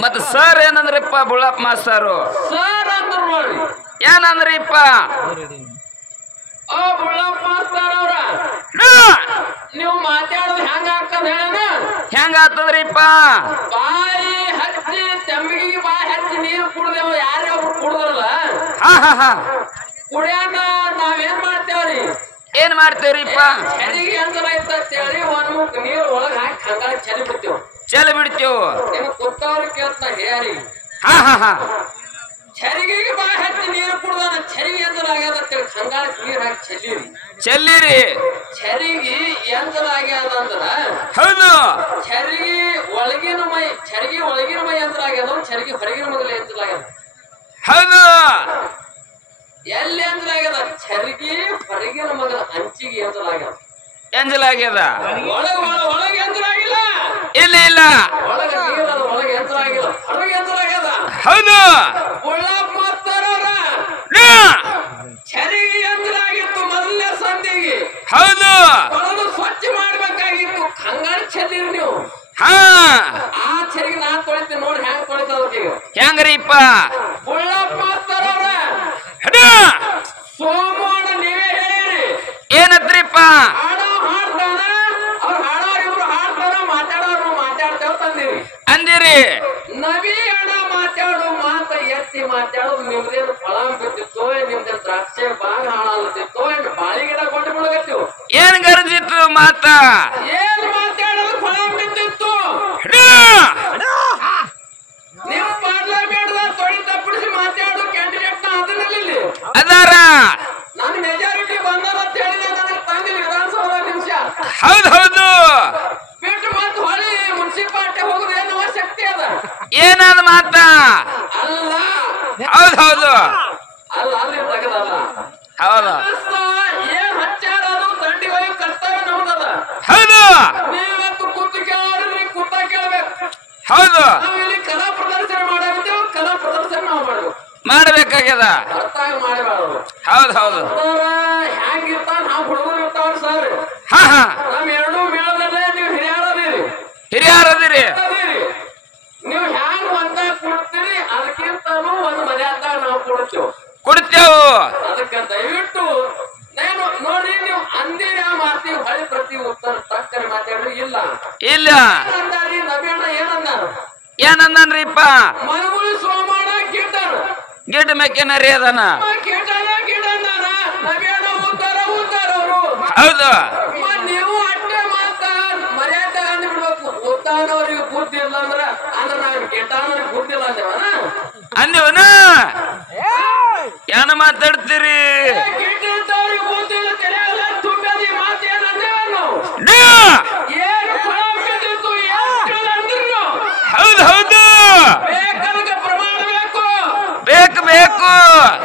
ಮತ್ತ sir ಏನಂದ್ರಿಪ್ಪ Bullappa ಮಾಸ್ತರು sir ಅಂದ್ರ ನೋಡ್ರಿ ಏನಂದ್ರಿಪ್ಪ ಓ ಬುಳ್ಳಪ್ಪ ಮಾಸ್ತರ್ ಅವ್ರ ನೀವು ಮಾತಾಡೋದು ಹೆಂಗ ಆಗ್ತದ ಹೇಳ ಹೆಂಗ ಆಗ್ತದ್ರಿಪ್ಪ ಬಾಯಿ ಹಚ್ಚಿ ತೆಮ್ಮಿಗೆ ಬಾಯಿ ಹಚ್ಚಿ ನೀರು ಕುಡ್ದೇವು ಯಾರ್ಯಾವ್ರು ಕುಡ್ದಲ್ಲ ಹಾ ಹಾ ಹಾ ಕುಡಿಯಾಕ ನಾವೇನ್ ಮಾಡ್ತೇವ್ರಿ ಏನ್ ಮಾಡ್ತೇವ್ರಿಪ್ಪ ಚಳಿಗೆ ಅಂದ್ರ ಐತೇಳಿ ಒಂದ್ ಮುಕ್ ನೀರ್ ಒಳಗ ಹಾಕಿ ಹಂಗಾಗಿ ಚಳಿ ಬಿಡ್ತೇವ್ ಚೆಲ್ ಬಿಡ್ತೇವ್ ನಿಮ್ ಕುತ್ತವ್ರ ಕೇಳ್ತ ಹೇರಿ ಹಾ ಹಾ ಹಾ ಚರಿಗಿಗೆ ಬಾಯಿ ಹಚ್ಚಿ ನೀರು ಕುಡ್ದಾನ ಚರಿಗೆ ಎಂದಲಾಗ್ಯದ ಅಂತೇಳಿ ಹಂಗಾಗಿ ನೀರ್ ಹಾಕಿ ಚೆಲ್ಲಿರಿ ಚೆಲ್ಲಿರಿ ಚರಿಗೆ ಎಂದಲಾಗ್ಯದ ಅಂದ್ರ ಹೌದು ಚರಿಗೆ ಒಳಗಿನ ಮೈ ಎಂದಲಾಗ್ಯದ ಚರಿಗೆ ಹೊರಗಿನ ಮಗಲ ಎಂದಲಾಗ್ಯದ ಹೌದು ಎಲ್ಲಿ ಎಂದಲಾಗ್ಯದ ಚರಿಗೆ ಹೊರಗಿನ ಮಗಲ ಅಂಚಿಗೆ ಎಂದಲಾಗ್ಯದ ಎಂಜಲಾಗ್ಯದ ಒಳಗೆ ಎಂದಲಾಗಿಲ್ಲ ಇಲ್ಲ ಇಲ್ಲ ಒಳಗೆ ನೀರದ ಒಳಗೆ ಎಂದಲಾಗಿಲ್ಲ ಹೊರಗೆ ಎಂದಲಾಗ್ಯದ ಹೌದು ಬುಳ್ಳಪ್ಪ ಮಾಸ್ತರವ್ರ ಚರಿಗೆ ಎಂದಲಾಗಿತ್ತು ಮೊದಲನೇ ಸಂಧಿಗೆ ಹೌದು ತೊಳೆದು ಸ್ವಚ್ಛ ಮಾಡ್ಬೇಕಾಗಿತ್ತು ಹಂಗಾಗಿ ಚೆಲ್ಲಿರಿ ನೀವು ಹಾ ಆ ಚರಿಗೆ ನಾ ತೊಳಿತೀನಿ ನೋಡಿ ಹ್ಯಾಂಗ ತೊಳಿತದ ಹೆಂಗ್ರಿಪ್ಪ ಬುಳ್ಳಪ್ಪ ಮಾಸ್ತರವ್ರ ಸೋಮವಾರ ನೀವೇ ಹೇಳಿರಿ ಏನತ್ರಿಪ್ಪ ಹಾಡೋ ಹಾಡ್ತಾನ ಅವ್ರು ಹಾಡೋರು ಇವ್ರು ಹಾಡ್ತಾರ ಮಾತಾಡೋರು ಮಾತಾಡ್ತೇವ್ ತಂದಿರಿ ಅಂದಿರಿ ನವಿ ಹಣ ಮಾತಾಡು ಮಾತ ಎತ್ತಿ ಮಾತಾಡೋದು ನಿಮ್ದೇನು ಫಳ ಬಿದ್ದಿತ್ತೋ ನಿಮ್ದೇನು ದ್ರಾಕ್ಷೆ ಬಾಗ ಹಾಳಾಲತ್ತಿತ್ತೋ ಏನ್ ಬಾಳಿ ಗಿಡ ಕೊಂಡು ಬಿಡಗತ್ತೀವ್ ಏನ್ ಗರಜಿತ್ತು ಮಾತ ಏನ್ ಮಾತಾಡೋದು ಫಳ ಬಿದ್ದಿತ್ತು ನಿಮ್ ಪಾರ್ಲಿಮೆಂಟ್ ತೊಳಿ ತಪ್ಪಿಸಿ ಮಾತಾಡೋ ಕ್ಯಾಂಡಿಡೇಟ್ ನ ಅದನ್ನಲ್ಲಿ ಅದಾರ ನಾನು ಮೆಜಾರಿಟಿ ಬಂದದ ಅಂತ ಹೇಳಿದ ನನಗೆ ತಂದಿಲ್ಲ ವಿಧಾನಸಭಾ ನಿಮಿಷ ಹೌದು ಹೌದು ಬಿಟ್ಟು ಮತ್ ಹೊಳಿ ಮುನ್ಸಿಪಾಲ್ಟಿ ಹೋಗುದು ಏನು ಶಕ್ತಿ ಅದ ಏನಾದ ಮಾತ ಅಲ್ಲ ಹೌದು ಹೌದು ಅಲ್ಲ ಅಲ್ಲಿ ತಗದಲ್ಲ ಹೌದು ಏನ್ ಹಚ್ಚಾರ ಅದು ದಂಡಿ ಹೋಗಿ ಕರ್ತವ್ಯ ನಮ್ದದ ಹೌದು ನೀವತ್ತು ಕೂತು ಕೇಳಿದ್ರಿ ಕೂತ ಕೇಳ್ಬೇಕು ಹೌದು ನಾವು ಇಲ್ಲಿ ಕಲಾ ಪ್ರದರ್ಶನ ಮಾಡಾಗಿದ್ದೇವೆ ಕಲಾ ಪ್ರದರ್ಶನ ನಾವು ಮಾಡ್ಬೇಕು ಮಾಡ್ಬೇಕಾಗ್ಯದ ಅರ್ಥ ಮಾಡಬಾರ್ದು ಹೌದು ಹೌದು ಹ್ಯಾಂಗಿರ್ತಾವ ನಾವು ಹುಡುಗರು ಇರ್ತಾವ್ರಿ ಸರ್ ಹಾ ಹಾ ನಮ್ ಎರಡು ಮೇಳದಲ್ಲೇ ನೀವು ಹಿರಿಯಾಡದಿರಿ ಹಿರಿಯರದಿರಿ ನೀವು ಹ್ಯಾಂಗ ಒಂದ ಕೊಡ್ತೀರಿ ಅದಕ್ಕಿಂತನೂ ಒಂದು ಮರ್ಯಾದಾಗ ನಾವು ಕೊಡ್ತೇವೆ ಕೊಡ್ತೇವು ಅದಕ್ಕೆ ದಯವಿಟ್ಟು ನಾನು ನೋಡ್ರಿ ನೀವು ಅಂದಿರಿ ಆ ಮಾತಿ ಹೊಳಿ ಪ್ರತಿ ಉತ್ತರ ತಕ್ಕರೆ ಮಾತಾಡ್ರಿ ಇಲ್ಲ ಇಲ್ಲ ಅಂದಾರಿ ನವ್ಯಣ್ಣ ಏನಂದಾರ ಏನಂದನ್ರಿಪ್ಪ ಮನಗುಳಿ ಸೋಮಾನ ಗಿಡ್ಡರು ಗಿಡ ಮೆಕ್ಕೆನರಿ ಅದನ ಗಿಡನ ಗಿಡ ಅಂದಾರ ನವ್ಯಣ್ಣ ಉದ್ದಾರ ಅವರು ಹೌದು ನೀವು ಅಟ್ಟೆ ಮಾತ ಮರ್ಯಾದೆ ಅಂದ್ಬಿಡ್ಬೇಕು ಉದ್ದಾನವ್ರಿಗೆ ಬುದ್ಧಿ ಇಲ್ಲ ಅಂದ್ರೆ ನಾವು ಗಿಡ್ಡನವ್ರಿಗೆ ಬುದ್ಧಿ ಇಲ್ಲ ಅಂದೇವನ ಅಂದೇವನ ಏನ ಮಾತಾಡ್ತೀರಿ ಗಿಡ್ಡವ್ರಿಗೆ ಬುದ್ಧಿ ಇಲ್ಲ ತಿಳಿಯಲ್ಲ ತುಂಬಿ ಮಾತು ಏನಂದೇವ ನಾವು ಏನು ಫಲ ಬಿದ್ದಿತ್ತು ಏನು ಅಂದ್ರು ಹೌದು ಹೌದು ಬೇಕಾದ ಪ್ರಮಾಣ ಬೇಕು ಬೇಕು ಬೇಕು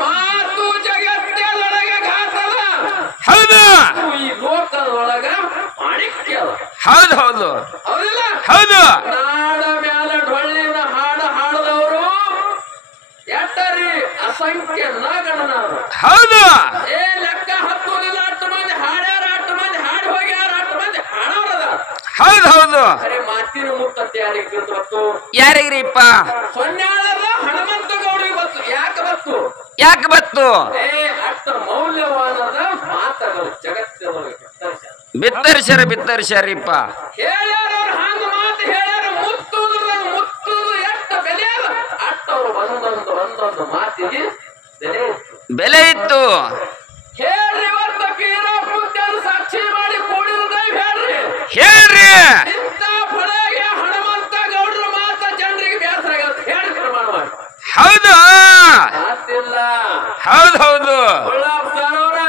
ಮಾತು ಜಗತ್ತೊಳಗೆ ಘಾತದ ಹೌದು ಈ ಲೋಕದೊಳಗ ಮಾಣಿಕ್ಯ ಹೌದು ಹೌದು ಹೌದಿಲ್ಲ ಹೌದು ನಾಡ ಮ್ಯಾಲ ಡೊಳ್ಳಿನ ಹಾಡ ಹಾಡದವರು ಎಟ್ಟರಿ ಅಸಂಖ್ಯ ನಗಣನವರು ಹೌದು ಏ ಲೆಕ್ಕ ಹತ್ತುವುದಿಲ್ಲ ಅಷ್ಟು ಮಂದಿ ಹಾಡ್ಯಾರ ಅಷ್ಟು ಮಂದಿ ಹಾಡಿ ಹೋಗ್ಯಾರ ಅಷ್ಟು ಮಂದಿ ಹಾಡೋರದ ಹೌದು ಹೌದು ಅರೆ ಮಾತಿನ ಮುಕ್ತತೆ ಯಾರಿಗೆ ಗೊತ್ತು ಯಾರಿಗ್ರಿಪ್ಪ ಸೊನ್ಯಾಳದ ಹನುಮಂತ ಗೌಡಿಗೆ ಬತ್ತು ಯಾಕೆ ಬತ್ತು ಯಾಕೆ ಬತ್ತು ಏ ಅಷ್ಟು ಮೌಲ್ಯವಾನದ ಮಾತಗಳು ಜಗತ್ತಿನೊಳಗೆ ಬಿತ್ತರಿಸ್ಯಾರಿಪ್ಪ ಹೇಳ್ಯಾರ ಅವ್ರು ಹಂಗ ಮಾತು ಹೇಳ್ಯಾರ ಮುತ್ತುದು ಎಷ್ಟು ಬೆಲೆ ಅದ ಅಷ್ಟು ಅವ್ರು ಒಂದೊಂದು ಮಾತಿಗೆ ಬೆಲೆ ಇತ್ತು ಹೇಳ್ರಿ ಇವತ್ತು ಪೀರ ಪೂಜ್ಯರು ಸಾಕ್ಷಿ ಮಾಡಿ ಕೂಡಿದ ಹೇಳ್ರಿ ಹೇಳ್ರಿ ಇಂಥ ಫಳೆಗೆ ಹನುಮಂತ ಗೌಡ್ರ ಮಾತ ಜನರಿಗೆ ಬೇಸರ ಹೇಳಿ ಪ್ರಮಾಣ ಮಾಡಿ ಹೌದು ಮಾತಿಲ್ಲ ಹೌದು ಹೌದು ಉಳ್ಳಾಪ್ತಾರವ್ರ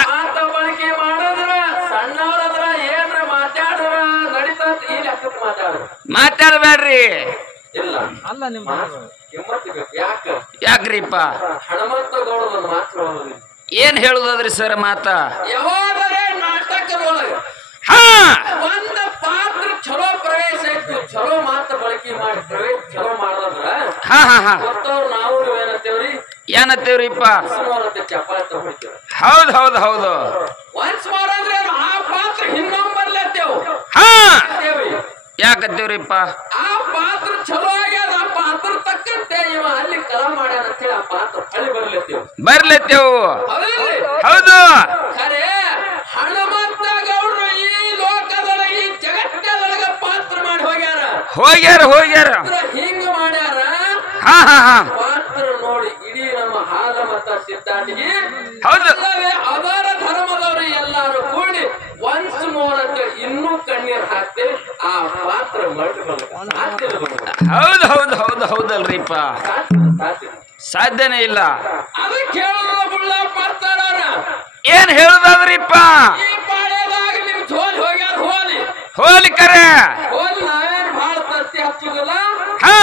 ಮಾತ ಬಳಕೆ ಮಾಡಿದ್ರ ಸಣ್ಣವ್ರದ್ರ ಏನ್ರ ಮಾತಾಡ್ರ ನಡೀತಂತ ಈ ಲೆಕ್ಕಕ್ಕೆ ಮಾತಾಡ್ರ ಮಾತಾಡ್ಬೇಡ್ರಿ ಇಲ್ಲ ಅಲ್ಲ ನಿಮ್ಮ ಕಿಮ್ಮತ್ತು ಬೇಕು ಯಾಕ ಯಾಕ್ರಿಪ್ಪ ಹನುಮಂತ ಗೌಡದ ಮಾತ್ರ ಹೋಗುದಿಲ್ಲ ಏನ್ ಹೇಳುದದ್ರಿ ಸರ್ ಮಾತ ಯಾವಾಗಲೇ ನಾಟಕದೊಳಗ ಹಾ ಒಂದ ಪಾತ್ರ ಚಲೋ ಪ್ರವೇಶ ಇತ್ತು ಚಲೋ ಮಾತು ಬಳಕೆ ಮಾಡಿ ಪ್ರವೇಶ ಚಲೋ ಮಾಡದ್ರ ಹಾ ಹಾ ಹಾ ಗೊತ್ತವ್ರು ನಾವು ಏನಂತೇವ್ರಿ ಏನತ್ತೇವ್ರಿಪ್ಪ ಚಪಾತಿ ಹೊಡಿತೇವೆ ಹೌದು ಹೌದು ಹೌದು ಒನ್ಸ್ ಮೋರ್ ಅಂದ್ರೆ ಆ ಪಾತ್ರ ಇನ್ನೊಂಬರ್ಲತ್ತೇವು ಹಾ ಯಾಕತ್ತೇವ್ರಿಪ್ಪ ಆ ಪಾತ್ರ ಚಲೋ ಆಗ್ಯದ ಆ ಇವ ಅಲ್ಲಿ ಕಲಾ ಮಾಡ್ಯಾನ ಅಂತ ಹೇಳಿ ಆ ಪಾತ್ರ ಹಳಿ ಬರ್ಲತ್ತೀವಿ ಬರ್ಲತ್ತೇವು ಹೌದಿಲ್ರಿ? ಹೌದು ಖರೆ ಹನುಮಂತ ಗೌಡ್ರು ಈ ಲೋಕದೊಳಗ ಈ ಜಗತ್ತದೊಳಗ ಪಾತ್ರ ಮಾಡಿ ಹೋಗ್ಯಾರ ಹೋಗ್ಯಾರ ಹಿಂಗ ಮಾಡ್ಯಾರ ಹಾ ಹಾ ಹಾ ಪಾತ್ರ ನೋಡಿ ಇಡೀ ನಮ್ಮ ಹಾಲಮತ ಸಿದ್ಧಾಂತಿಗೆ ಹೌದು ಅವರ ಧರ್ಮದವರು ಎಲ್ಲಾರು ಕೂಡಿ ಒನ್ಸ್ ಮೋರ್ ಅಂತ ಇನ್ನೂ ಕಣ್ಣೀರ್ ಹಾಕ್ತೆ ಆ ಪಾತ್ರ ಹೌದಲ್ರಿಪ್ಪ ಸಾಧ್ಯನೇ ಇಲ್ಲ ಅದಕ್ಕೆ ಹೇಳುವ ಬುಳ್ಳ ಮಾಡ್ತಾರ ಏನ್ ಹೇಳುದಾದ್ರಿಪ್ಪ ಈ ಪಾಳ್ಯದಾಗ ನಿಮ್ ಜೋಲ್ ಹೋಗ್ಯಾರ ಹೋಲಿ ಕರೆ ಹೋಲಿ ನಾವೇನ್ ಭಾಳ ತತ್ತಿ ಹಚ್ಚುದಿಲ್ಲ ಹಾ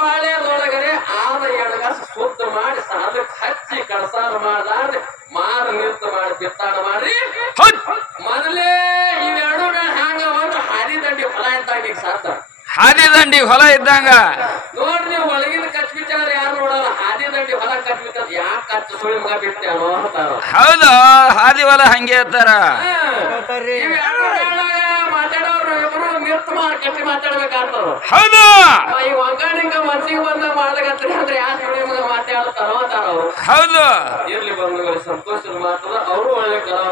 ಪಾಳ್ಯದೊಳಗರೆ ಆದ ಎಡಗಾಸ ಶುದ್ಧ ಮಾಡಿ ಸಾಲಕ್ಕೆ ಹಚ್ಚಿ ಕಳಸಾರ ಮಾಡಲಾರ್ದೆ ಮಾರ ನಿಂತ ಮಾಡಿ ಬಿತ್ತಾಣ ಮಾಡಿ ಮೊದಲೇ ಇವೆರಡು ಹ್ಯಾಂಗ ಒಂದು ಹಾದಿ ದಂಡಿ ಹೊಲ ಇದ್ದಾಗ ಸಾತ ಹಾದಿ ದಂಡಿ ಹೊಲ ಇದ್ದಂಗ ನೋಡ್ರಿ ನೀವು ಒಳಗಿನ ಕಚ್ ಬಿಚ್ಚಾರ ಯಾರು ನೋಡಲ್ಲ ಹಾದಿ ದಂಡಿ ಹೊಲ ಕಚ್ ಬಿಟ್ಟ ಯಾಕೆ ಕಚ್ಚ ಸುಳಿ ಮಗ ಬಿಟ್ಟೇನೋ ಅಂತಾರ ಹೌದು ಹಾದಿ ಹೊಲ ಹಂಗೆ ಇರ್ತಾರ ಮಾತಾಡೋರು ಇಬ್ರು ನಿಂತು ಮಾಡಿ ಕಟ್ಟಿ ಮಾತಾಡ್ಬೇಕಾಗ್ತಾರ ಹೌದು ಈ ಒಗ್ಗಣಿಂಗ ಮನ್ಸಿಗೆ ಬಂದ ಮಾಡ್ಲಾಗತ್ರಿ ಅಂದ್ರೆ ಯಾಕೆ ಸುಳಿ ಮಗ ಮಾತಾಡ್ತಾರೋ ಅಂತಾರ ಅವ್ರು ಹೌದು ಇರ್ಲಿ ಬಂಧುಗಳು ಸಂತೋಷದ ಮಾತದ ಅವರು ಒಳ್ಳೆ ಕಲಾ